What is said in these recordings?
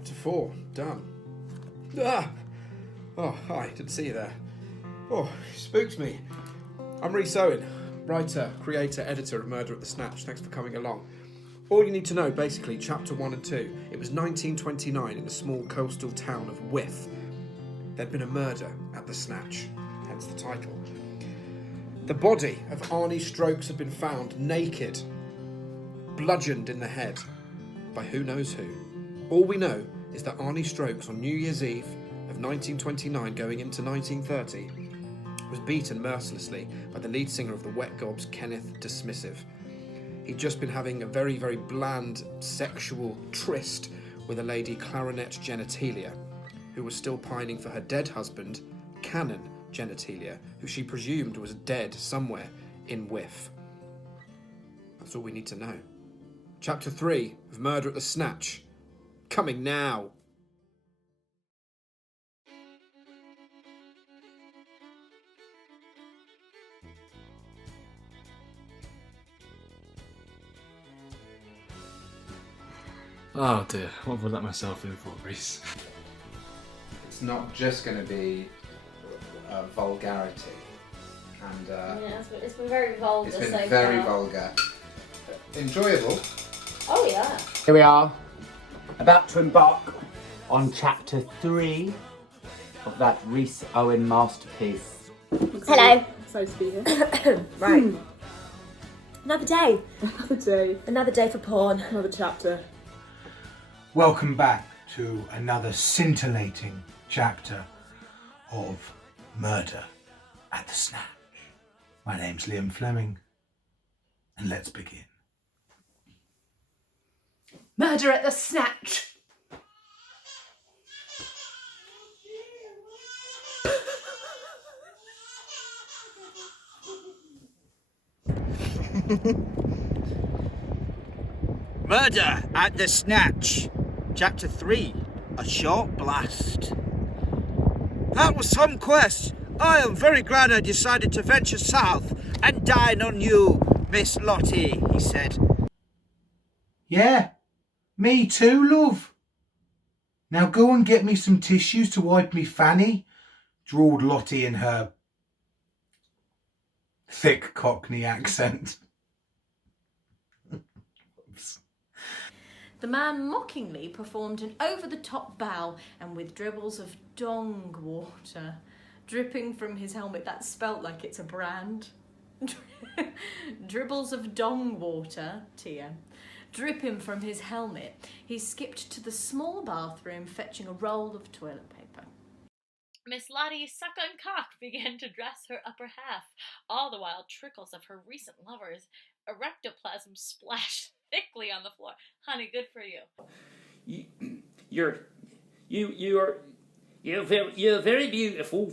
Chapter 4, done. Ah! Oh, hi, didn't see you there. Oh, you spooked me. I'm Rhys Owen, writer, creator, editor of Murder at the Snatch. Thanks for coming along. All you need to know, basically, Chapter 1 and 2. It was 1929 in the small coastal town of Whiff. There'd been a murder at the Snatch, hence the title. The body of Arnie Strokes had been found naked, bludgeoned in the head, by who knows who. All we know is that Arnie Strokes on New Year's Eve of 1929 going into 1930 was beaten mercilessly by the lead singer of the Wet Gobs, Kenneth Dismissive. He'd just been having a very, very bland sexual tryst with a lady Clarinet Genitalia, who was still pining for her dead husband, Cannon Genitalia, who she presumed was dead somewhere in Whiff. That's all we need to know. Chapter 3 of Murder at the Snatch. Coming now. Oh dear, what have I let myself in for, Rhys? It's not just going to be vulgarity. And yeah, it's been very vulgar it's been so very far. vulgar. Enjoyable. Oh yeah. Here we are, about to embark on chapter 3 of that Rhys Owen masterpiece. Hello. Excited to be here. Right. Another day. Another day, Another day for porn. another chapter. Welcome back to another scintillating chapter of Murder at the Snatch. My name's Liam Fleming, and let's begin. Murder at the Snatch. Murder at the Snatch. Chapter 3. A Short Blast. That was some quest. I am very glad I decided to venture south and dine on you, Miss Lottie, he said. Yeah, me too, love. Now go and get me some tissues to wipe me fanny, drawled Lottie in her thick Cockney accent. The man mockingly performed an over-the-top bow and with dribbles of dong water dripping from his helmet. That's spelt like it's a brand. Dribbles of dong water, TM, dripping from his helmet. He skipped to the small bathroom, fetching a roll of toilet paper. Miss Lottie Suck-on-Cock began to dress her upper half, all the while trickles of her recent lover's erectoplasm splashed thickly on the floor. Honey, good for you. You're very beautiful.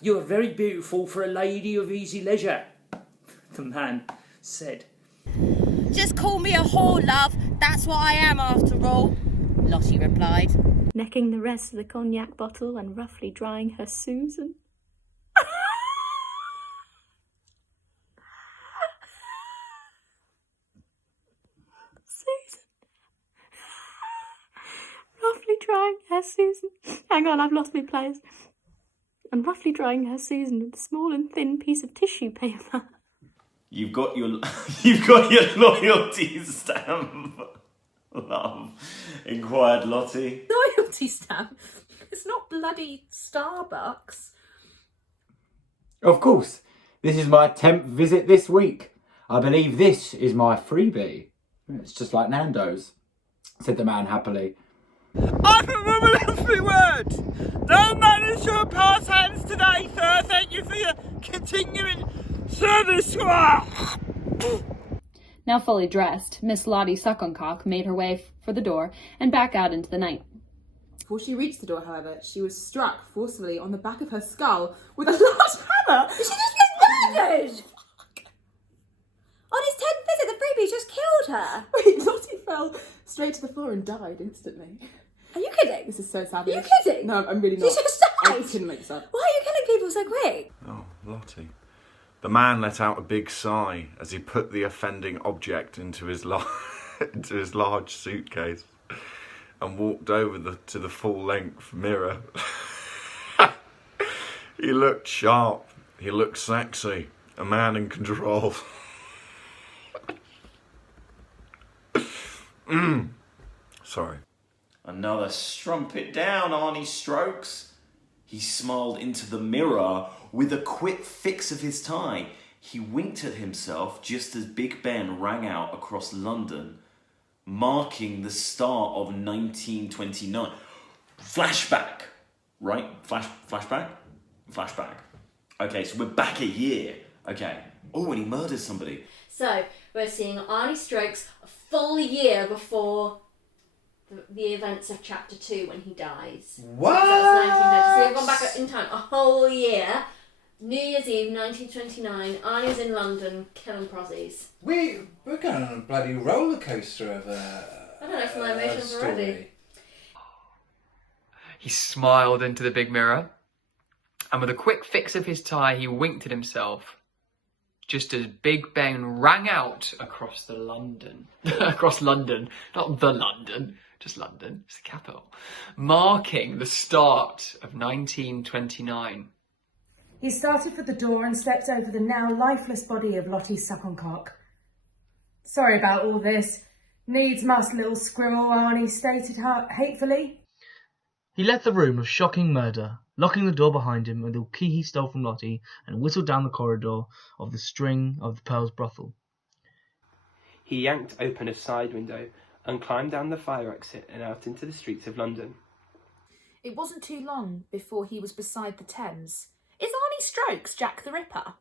You're very beautiful for a lady of easy leisure, the man said. Just call me a whore, love. That's what I am after all, Lottie replied, necking the rest of the cognac bottle and roughly drying her Susan. Roughly drying her Susan. Hang on, I've lost my place. And roughly drying her Susan with a small and thin piece of tissue paper. You've got your loyalty stamp, love, inquired Lottie. Loyalty stamp? It's not bloody Starbucks. Of course, this is my 10th visit this week. I believe this is my freebie. It's just like Nando's, said the man happily. I remember every word. No matter shall pass hands today, sir. Thank you for your continuing service. Now fully dressed, Miss Lottie Suck-on-Cock made her way for the door and back out into the night. Before she reached the door, however, she was struck forcefully on the back of her skull with a large hammer. She just been murdered! On his 10th visit, the freebie just killed her. Wait, Lottie fell straight to the floor and died instantly. Are you kidding? This is so savage. Are you kidding? No, I'm really not. She just died. I couldn't make this up. Why are you killing people so quick? Oh, Lottie. The man let out a big sigh as he put the offending object into his large suitcase. and walked over to the full-length mirror. He looked sharp. He looked sexy. A man in control. Sorry. Another strumpet down, Arnie Strokes. He smiled into the mirror with a quick fix of his tie. He winked at himself just as Big Ben rang out across London, marking the start of 1929. Flashback, right? Flashback? Flashback. Okay, so we're back a year. Okay. Oh, and he murders somebody. So, we're seeing Arnie Strokes a full year before the events of chapter 2 when he dies. What? So that was 1930. So we've gone back in time a whole year. New Year's Eve, 1929. Arnie's in London killing prozzies. We're going on a bloody roller coaster of I don't know if my emotions are ready. He smiled into the big mirror, and with a quick fix of his tie, he winked at himself, just as Big Ben rang out across London, not the London, just London, it's the capital, marking the start of 1929. He started for the door and stepped over the now lifeless body of Lottie Suckoncock. Sorry about all this. Needs must, little squirrel, Arnie stated hatefully. He left the room of shocking murder, locking the door behind him with the key he stole from Lottie, and whistled down the corridor of the string of the Pearl's brothel. He yanked open a side window and climbed down the fire exit and out into the streets of London. It wasn't too long before he was beside the Thames. Is Arnie Strokes Jack the Ripper?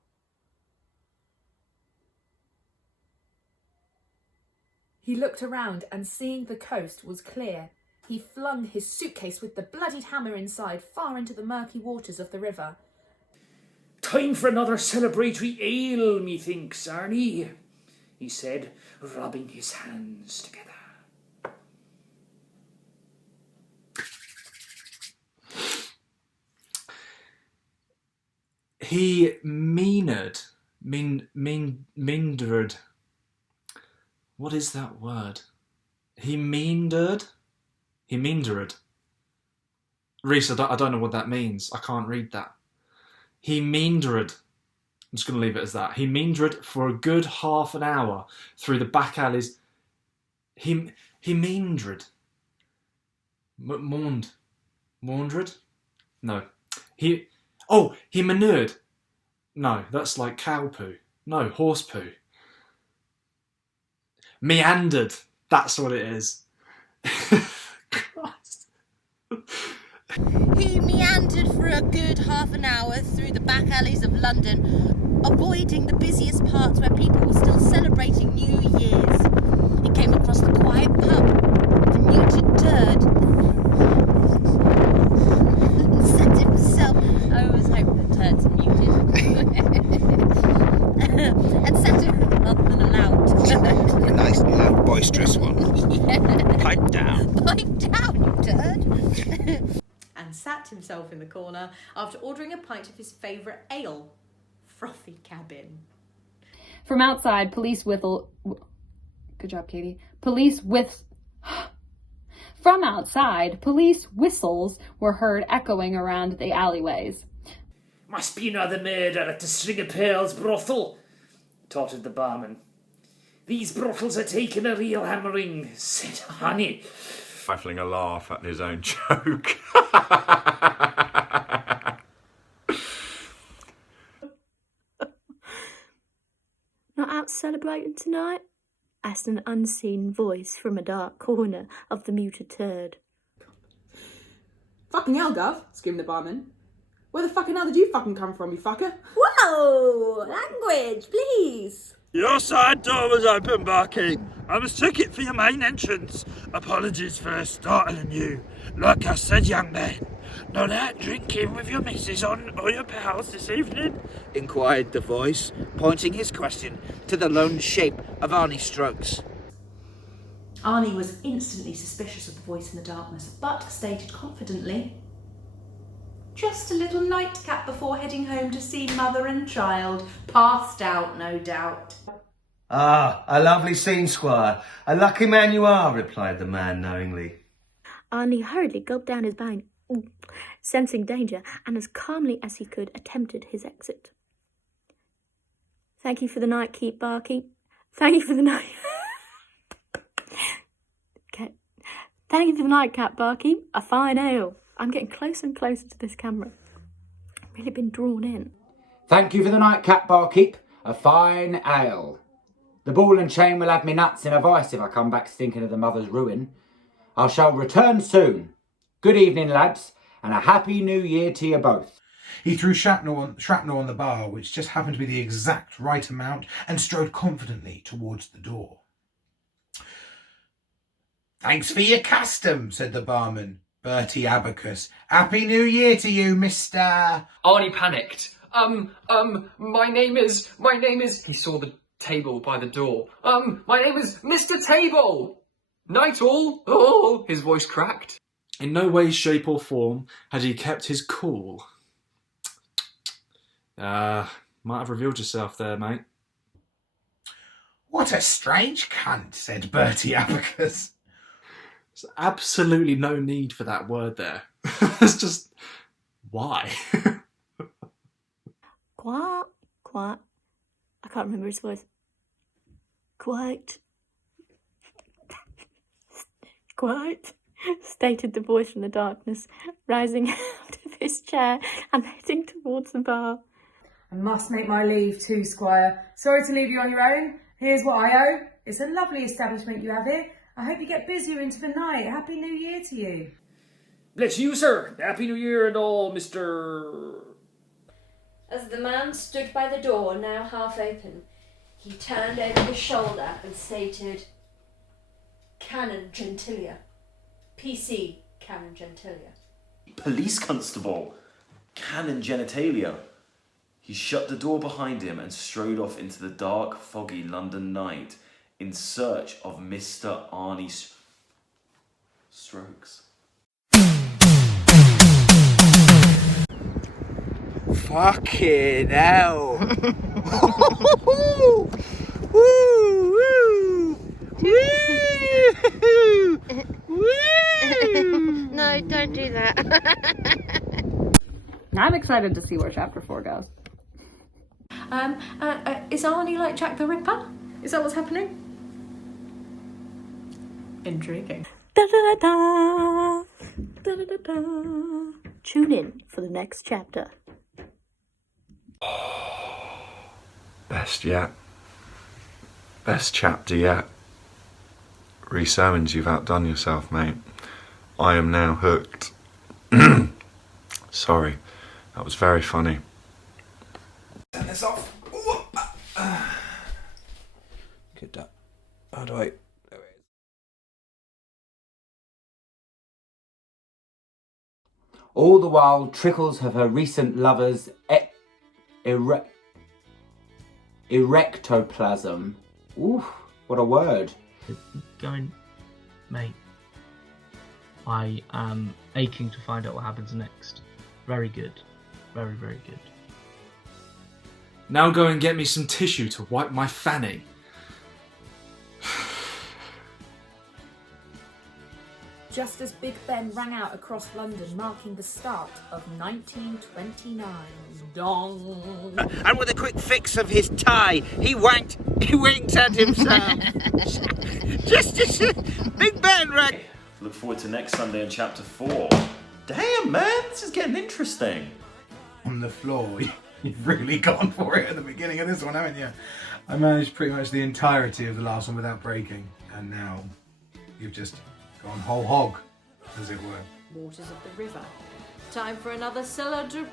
He looked around and seeing the coast was clear, he flung his suitcase with the bloodied hammer inside far into the murky waters of the river. Time for another celebratory ale, methinks, Arnie, he said, rubbing his hands together. He meandered. What is that word? He meandered. Reese, I don't know what that means. I can't read that. He meandered. I'm just going to leave it as that. He meandered for a good half an hour through the back alleys. He meandered. Maundered? No. He manured. No, that's like cow poo. No, horse poo. Meandered. That's what it is. Christ. He meandered for a good half an hour through the back alleys of London, avoiding the busiest parts where people were still celebrating New Year's. He came across the quiet pub, the muted turd, and set himself... I always hope the turd's muted. And set him rather than a loud turd. A nice, loud, boisterous one. Yeah. Pipe down. Pipe down, you turd. And sat himself in the corner after ordering a pint of his favourite ale, Frothy Cabin. From outside, police whistle. Good job, Katie. From outside, police whistles were heard echoing around the alleyways. Must be another murder at the String of Pearls brothel, tottered the barman. These brothels are taking a real hammering, said Honey. Stifling a laugh at his own joke. Not out celebrating tonight? Asked an unseen voice from a dark corner of the muted turd. Fucking hell, Gov, screamed the barman. Where the fucking hell did you fucking come from, you fucker? Whoa! Language, please! Your side door was open, Barking. I mistook it for your main entrance. Apologies for startling you. Like I said, young man, not out drinking with your missus or your pals this evening? Inquired the voice, pointing his question to the lone shape of Arnie Strokes. Arnie was instantly suspicious of the voice in the darkness, but stated confidently, just a little nightcap before heading home to see mother and child. Passed out, no doubt. Ah, a lovely scene, Squire. A lucky man you are, replied the man knowingly. Arnie hurriedly gulped down his wine, sensing danger, and as calmly as he could attempted his exit. Thank you for the night, keep barkeep. Thank you for the night. Okay. Thank you for the night, cat barkeep. A fine ale. I'm getting closer and closer to this camera. I've really been drawn in. Thank you for the nightcap, barkeep. A fine ale. The ball and chain will have me nuts in a vice if I come back stinking of the mother's ruin. I shall return soon. Good evening, lads, and a happy new year to you both. He threw shrapnel on the bar, which just happened to be the exact right amount, and strode confidently towards the door. Thanks for your custom, said the barman, Bertie Abacus. Happy New Year to you, Mr. Arnie panicked. My name is... He saw the table by the door. My name is Mr. Table! Night all! Oh! His voice cracked. In no way, shape or form had he kept his cool. Might have revealed yourself there, mate. What a strange cunt, said Bertie Abacus. There's absolutely no need for that word there. It's just... why? Quite. I can't remember his voice. Quite, stated the voice from the darkness, rising out of his chair and heading towards the bar. I must make my leave too, Squire. Sorry to leave you on your own. Here's what I owe. It's a lovely establishment you have here. I hope you get busier into the night. Happy New Year to you. Bless you, sir. Happy New Year and all, Mr... As the man stood by the door, now half open, he turned over his shoulder and stated, Canon Gentilia. PC Canon Gentilia. Police constable, Canon Genitalia. He shut the door behind him and strode off into the dark, foggy London night in search of Mr. Arnie Strokes. Fucking hell. No, don't do that. I'm excited to see where chapter 4 goes. Is Arnie like Jack the Ripper? Is that what's happening? Intriguing. Da-da-da-da. Da-da-da-da. Tune in for the next chapter. Best yet. Best chapter yet. Rhys Owens, you've outdone yourself, mate. I am now hooked. Sorry, that was very funny. Turn this off. Good. How do I... There it is. All the while, trickles of her recent lover's erectoplasm. Ooh, what a word. Going, mate. I am aching to find out what happens next. Very good. Very, very good. Now go and get me some tissue to wipe my fanny. Just as Big Ben rang out across London, marking the start of 1929. Dong! And with a quick fix of his tie, he winked at himself. just Big Ben rang. Look forward to next Sunday in chapter 4. Damn, man, this is getting interesting. On the floor. You've really gone for it at the beginning of this one, haven't you? I managed pretty much the entirety of the last one without breaking, and now you've just gone whole hog, as it were. Waters of the river. Time for another celebratory...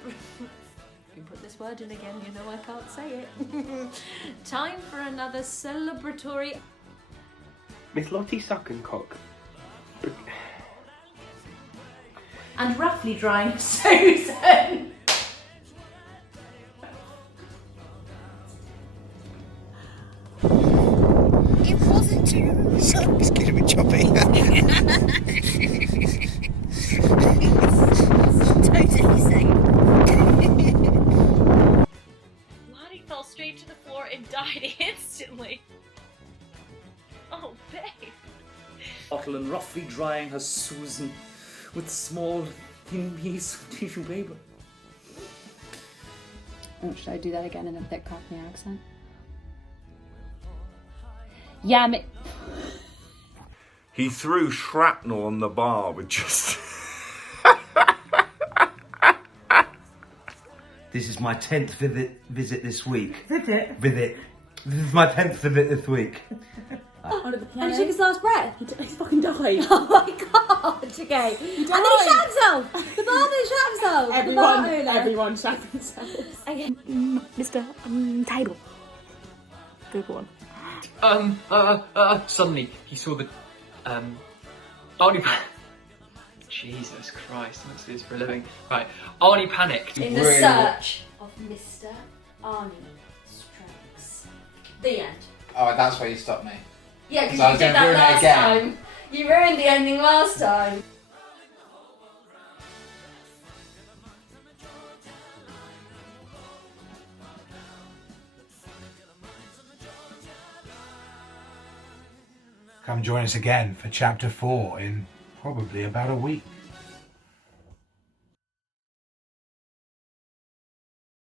You put this word in again, you know I can't say it. Time for another celebratory... Miss Lottie Suckencock. And roughly drying Susan. It wasn't too. Sorry, it's getting a bit choppy. Totally safe. Lottie fell straight to the floor and died instantly. Oh, babe. Bottle and roughly drying her Susan. with small, thin piece of tissue paper. Oh, should I do that again in a thick Cockney accent? Yeah, He threw shrapnel on the bar with just... This is my 10th visit this week. Visit? Visit. This is my 10th visit this week. And he took his last breath. He fucking died. Oh my god, okay. And then he shot himself. The barber shot himself. The bar owner. Everyone shot themselves. Okay. Mr. Table. Good one. Suddenly he saw the Arnie. Jesus Christ, I must do this for a living. Right, Arnie panicked. In the search of Mr. Arnie Strokes. The end. Oh, that's why you stopped me. Yeah, because So I you was did gonna that ruin it last again. time. You ruined the ending last time. Come join us again for chapter 4 in probably about a week.